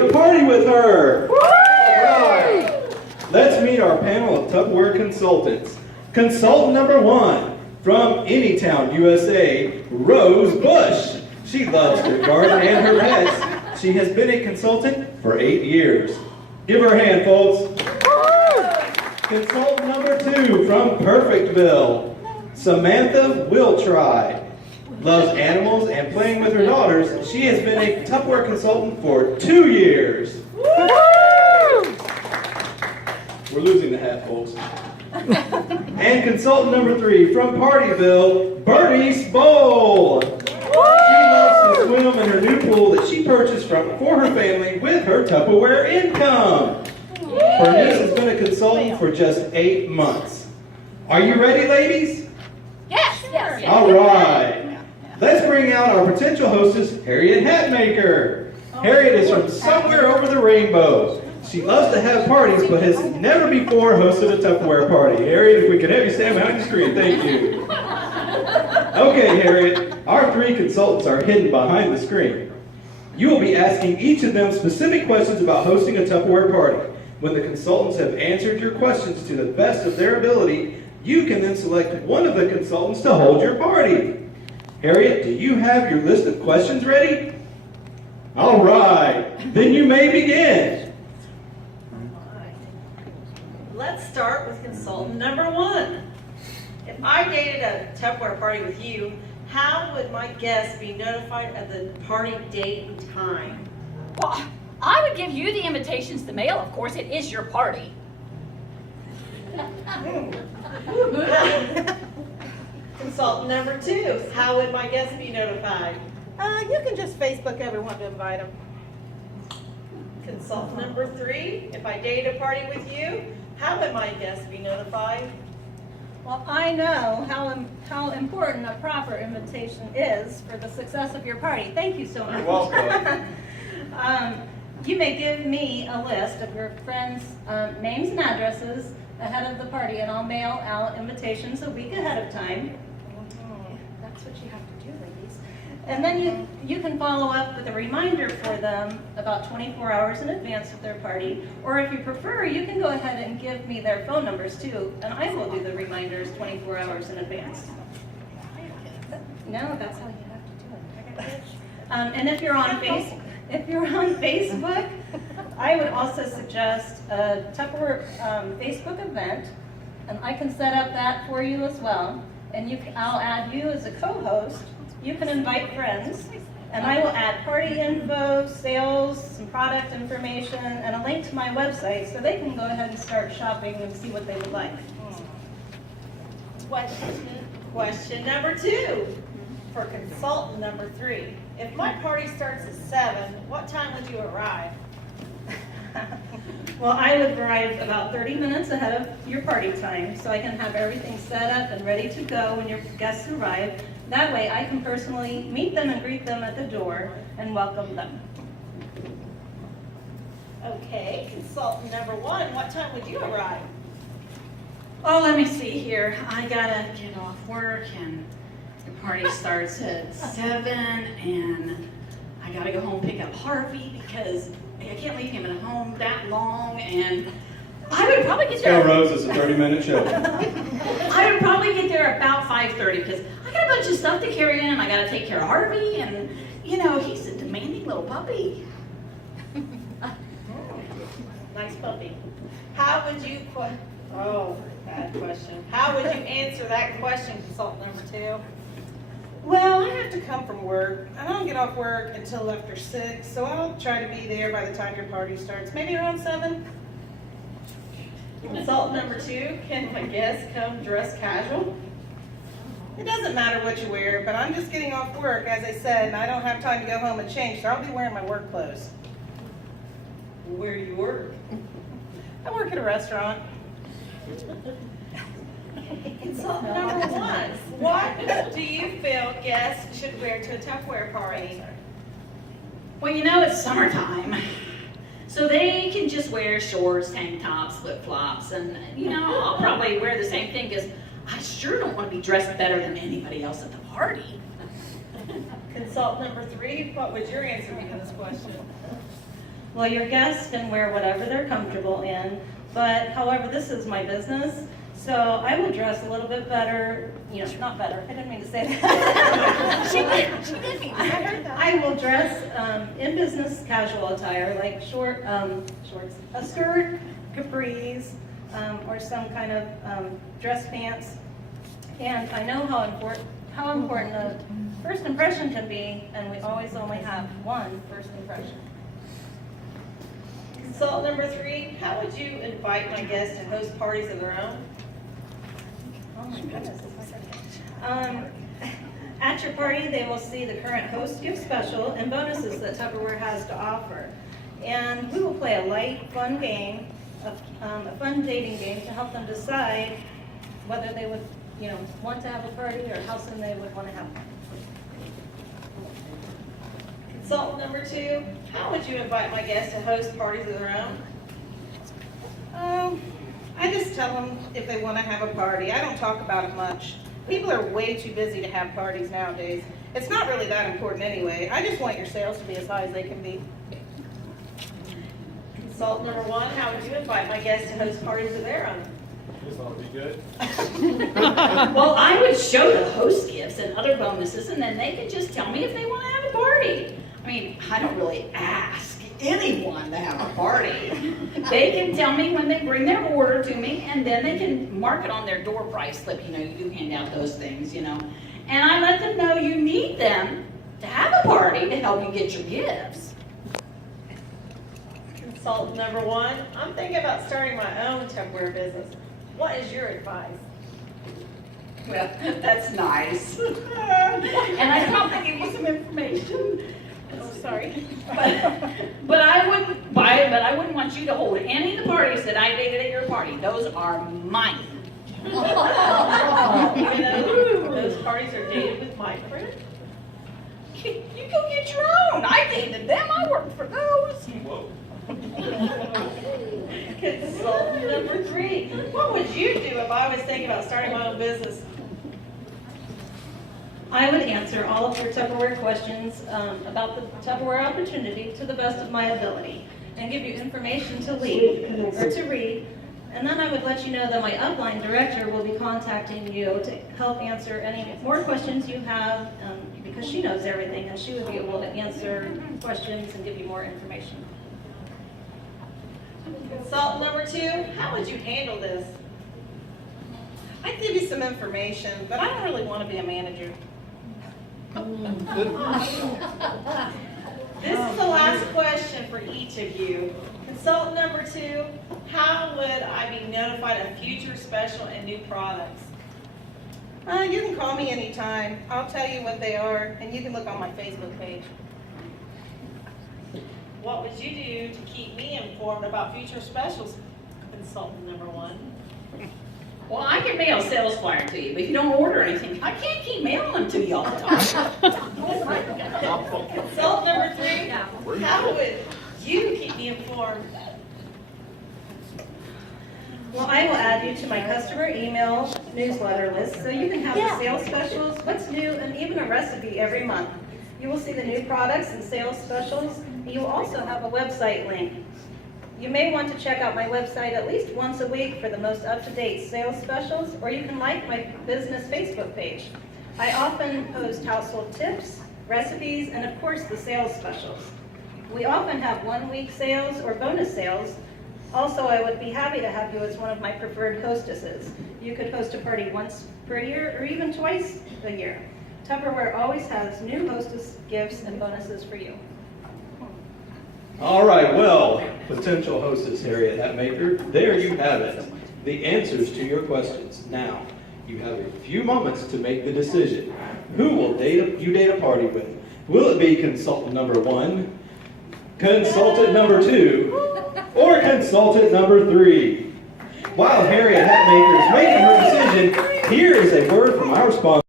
Party with her. All right. Let's meet our panel of Tupperware consultants. Consultant number 1, from Anytown, USA, Rose Bush. She loves her garden and her pets. She has been a consultant for 8 years. Give her a hand, folks. Consultant number 2, from Perfectville, Samantha Wiltry. Loves animals and playing with her daughters. She has been a Tupperware consultant for 2 years. We're losing the hat, folks. And consultant number 3, from Partyville, Bernice Bowl. She loves to swim in her new pool that she purchased for her family with her Tupperware income. Bernice has been a consultant for just 8 months. Are you ready, ladies? Yes, yes. All right. Let's bring out our potential hostess, Harriet Hatmaker. Harriet is from somewhere over the rainbow. She loves to have parties, but has never before hosted a Tupperware party. Harriet, if we could have you stand behind the screen, thank you. Okay, Harriet, our 3 consultants are hidden behind the screen. You will be asking each of them specific questions about hosting a Tupperware party. When the consultants have answered your questions to the best of their ability, you can then select one of the consultants to hold your party. Harriet, do you have your list of questions ready? All right, then you may begin. Let's start with consultant number 1. If I dated a Tupperware party with you, how would my guests be notified of the party date and time? Well, I would give you the invitations to mail. Of course, it is your party. Consultant number 2, how would my guests be notified? You can just Facebook everyone to invite them. Consultant number 3, if I dated a party with you, how would my guests be notified? Well, I know how important a proper invitation is for the success of your party. Thank you so much. You're welcome. You may give me a list of your friends' names and addresses ahead of the party, and I'll mail out invitations a week ahead of time. That's what you have to do, ladies. And then you can follow up with a reminder for them about 24 hours in advance of their party. Or if you prefer, you can go ahead and give me their phone numbers too, and I will do the reminders 24 hours in advance. No, that's how you have to do it. And if you're on Facebook, I would also suggest a Tupperware Facebook event, and I can set up that for you as well. And I'll add you as a co-host. You can invite friends, and I will add party info, sales, some product information, and a link to my website so they can go ahead and start shopping and see what they would like. Question number 2, for consultant number 3. If my party starts at 7, what time would you arrive? Well, I would arrive about 30 minutes ahead of your party time so I can have everything set up and ready to go when your guests arrive. That way I can personally meet them and greet them at the door and welcome them. Okay, consultant number 1, what time would you arrive? Oh, let me see here. I gotta get off work and the party starts at 7 and I gotta go home and pick up Harvey because I can't leave him at home that long, and I would probably get there. Rose, it's a 30-minute show. I would probably get there about 5:30 because I got a bunch of stuff to carry in and I gotta take care of Harvey, and you know, he's a demanding little puppy. Nice puppy. How would you, bad question. How would you answer that question, consultant number 2? Well, I have to come from work. I don't get off work until after 6, so I'll try to be there by the time your party starts, maybe around 7. Consultant number 2, can my guests come dressed casual? It doesn't matter what you wear, but I'm just getting off work, as I said, and I don't have time to go home and change, so I'll be wearing my work clothes. Where do you work? I work at a restaurant. Consultant number 1, what do you feel guests should wear to a Tupperware party? Well, you know, it's summertime, so they can just wear shorts, tank tops, flip-flops, and you know, I'll probably wear the same thing because I sure don't want to be dressed better than anybody else at the party. Consultant number 3, what would your answer be to this question? Well, your guests can wear whatever they're comfortable in, but however, this is my business, so I will dress a little bit better, not better, I didn't mean to say that. She did mean that. I will dress in business casual attire, like shorts, a skirt, capris, or some kind of dress pants. And I know how important a first impression can be, and we always only have one first impression. Consultant number 3, how would you invite my guests to host parties of their own? Oh my goodness. At your party, they will see the current host gift special and bonuses that Tupperware has to offer. And we will play a light, fun game, a fun dating game to help them decide whether they would, want to have a party or how soon they would want to have one. Consultant number 2, how would you invite my guests to host parties of their own? I just tell them if they want to have a party. I don't talk about it much. People are way too busy to have parties nowadays. It's not really that important anyway. I just want your sales to be as high as they can be. Consultant number 1, how would you invite my guests to host parties of their own? This ought to be good. Well, I would show the host gifts and other bonuses, and then they can just tell me if they want to have a party. I mean, I don't really ask anyone to have a party. They can tell me when they bring their order to me, and then they can mark it on their door price slip. You do hand out those things, And I let them know you need them to have a party to help you get your gifts. Consultant number 1, I'm thinking about starting my own Tupperware business. What is your advice? Well, that's nice. And I probably give you some information. Oh, sorry. But I wouldn't buy it, but I wouldn't want you to hold any of the parties that I dated at your party. Those are mine. Even though those parties are dated with my friend? You go get your own. I dated them. I worked for those. Consultant number 3, what would you do if I was thinking about starting my own business? I would answer all of your Tupperware questions about the Tupperware opportunity to the best of my ability and give you information to read. And then I would let you know that my upline director will be contacting you to help answer any more questions you have because she knows everything and she would be able to answer questions and give you more information. Consultant number 2, how would you handle this? I'd give you some information, but I don't really want to be a manager. This is the last question for each of you. Consultant number 2, how would I be notified of future special and new products? You can call me anytime. I'll tell you what they are, and you can look on my Facebook page. What would you do to keep me informed about future specials? Consultant number 1. Well, I can mail a sales flyer to you, but if you don't order anything, I can't keep mailing them to you all the time. Consultant number 3, how would you keep me informed? Well, I will add you to my customer email newsletter list so you can have the sales specials, what's new, and even a recipe every month. You will see the new products and sales specials. You will also have a website link. You may want to check out my website at least once a week for the most up-to-date sales specials, or you can like my business Facebook page. I often post household tips, recipes, and of course the sales specials. We often have one-week sales or bonus sales. Also, I would be happy to have you as one of my preferred hostesses. You could host a party once per year or even twice a year. Tupperware always has new hostess gifts and bonuses for you. All right, well, potential hostess Harriet Hatmaker, there you have it. The answers to your questions. Now, you have a few moments to make the decision. Who will you date a party with? Will it be consultant number 1, consultant number 2, or consultant number 3? While Harriet Hatmaker is making her decision, here is a word from our sponsor.